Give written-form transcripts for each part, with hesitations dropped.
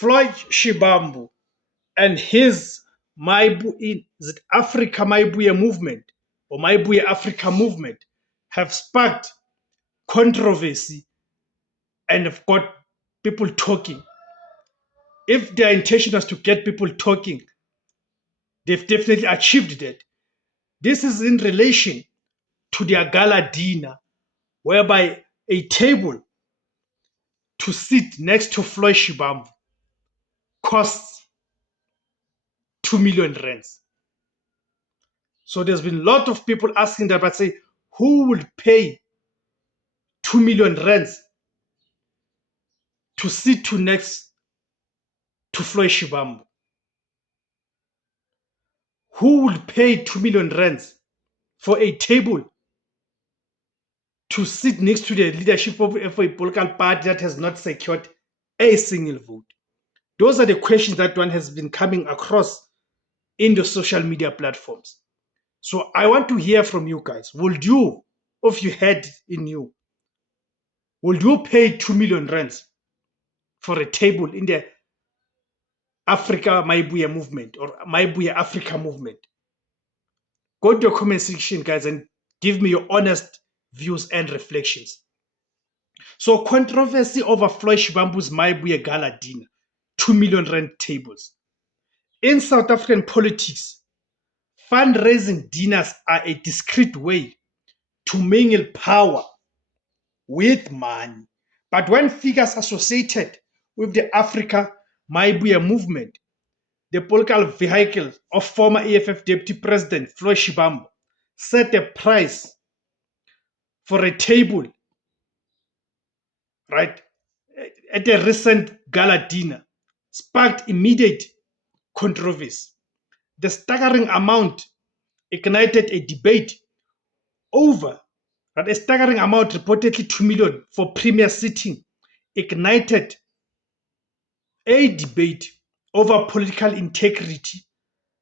Floyd Shibambu and his Africa Maibuye movement or Maibuye Africa movement have sparked controversy and have got people talking. If their intention was to get people talking, they've definitely achieved that. This is in relation to their gala dinner, whereby a table to sit next to Floyd Shibambu costs 2 million rands. So there's been a lot of people asking that, but say, who would pay 2 million rands to sit to next to Floyd Shibambu? Who would pay 2 million rands for a table to sit next to the leadership of a political party that has not secured a single vote? Those are the questions that one has been coming across in the social media platforms. So I want to hear from you guys. Would you, if you had in you, would you pay 2 million rands for a table in the Africa Maibuye movement or Maibuye Africa movement? Go to the comment section, guys, and give me your honest views and reflections. So controversy over Floyd Shibambu's Maibuye Gala dinner, 2 million rand tables. In South African politics, fundraising dinners are a discreet way to mingle power with money. But when figures associated with the Africa Maibuye movement, the political vehicle of former EFF Deputy President Floyd Shibambu, set a price for a table, right, at a recent gala dinner, sparked immediate controversy. The staggering amount ignited a debate over, but a staggering amount, reportedly 2 million for premier sitting, ignited a debate over political integrity,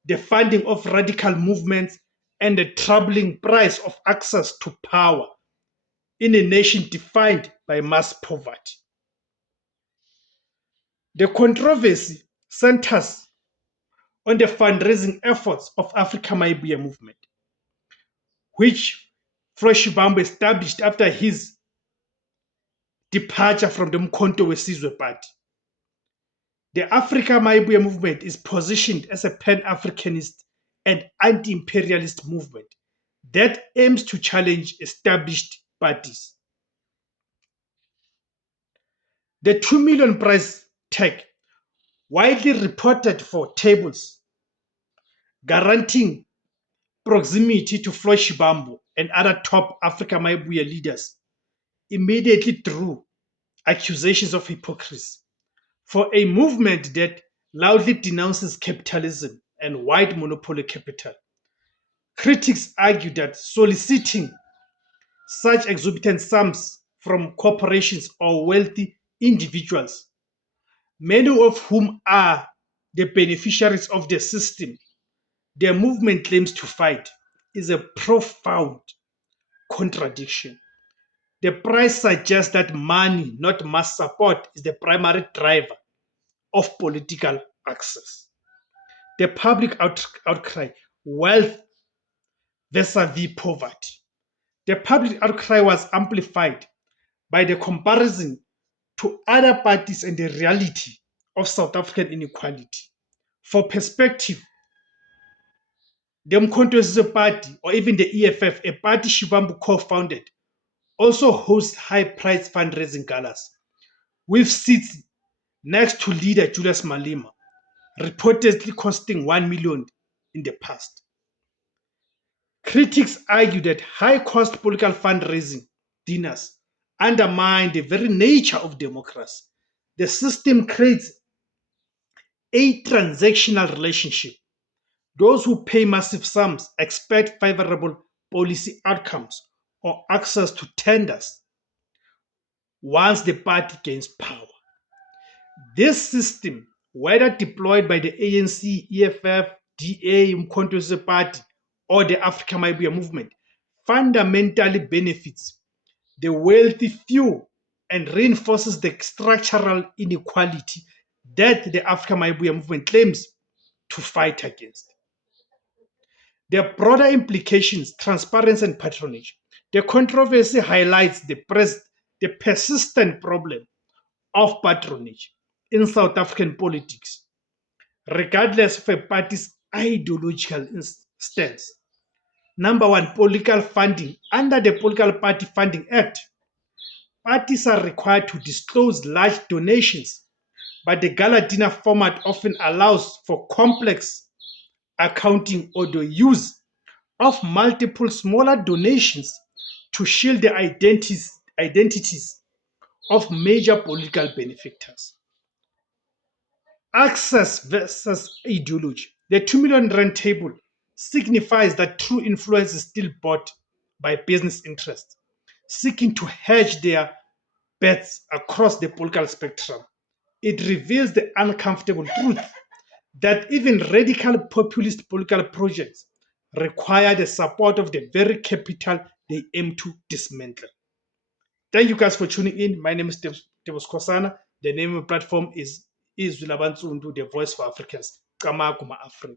the funding of radical movements, and the troubling price of access to power in a nation defined by mass poverty. The controversy centers on the fundraising efforts of Africa Maibuye movement, which Floyd Shibambu established after his departure from the Umkhonto weSizwe party. The Africa Maibuye movement is positioned as a pan-Africanist and anti-imperialist movement that aims to challenge established parties. The 2 million price tag, widely reported for tables, guaranteeing proximity to Floyd Shibambu and other top Africa Maibuye leaders, immediately drew accusations of hypocrisy. For a movement that loudly denounces capitalism and white monopoly capital, critics argue that soliciting such exorbitant sums from corporations or wealthy individuals, many of whom are the beneficiaries of the system their movement claims to fight, is a profound contradiction. The price suggests that money, not mass support, is the primary driver of political access. The public outcry, wealth vis-a-vis poverty. The public outcry was amplified by the comparison to other parties and the reality of South African inequality. For perspective, the Umkhonto weSizwe party, or even the EFF, a party Shibambu co-founded, also hosts high-priced fundraising galas, with seats next to leader Julius Malema, reportedly costing 1 million in the past. Critics argue that high-cost political fundraising dinners undermine the very nature of democracy. The system creates a transactional relationship. Those who pay massive sums expect favorable policy outcomes or access to tenders once the party gains power. This system, whether deployed by the ANC, EFF, DA, Umkhonto weSizwe party, or the Africa Maibuye movement, fundamentally benefits the wealthy few and reinforces the structural inequality that the Africa Maibuya movement claims to fight against. The broader implications, transparency and patronage. The controversy highlights the persistent problem of patronage in South African politics, regardless of a party's ideological stance. Number one, political funding. Under the Political Party Funding Act, parties are required to disclose large donations, but the gala dinner format often allows for complex accounting or the use of multiple smaller donations to shield the identities of major political benefactors. Access versus ideology. The 2 million rand table signifies that true influence is still bought by business interests, seeking to hedge their bets across the political spectrum. It reveals the uncomfortable truth that even radical populist political projects require the support of the very capital they aim to dismantle. Thank you guys for tuning in. My name is Tebos Kosana. The name of the platform is Izwi Labansundu, the voice for Africans. Kamaguma Africa.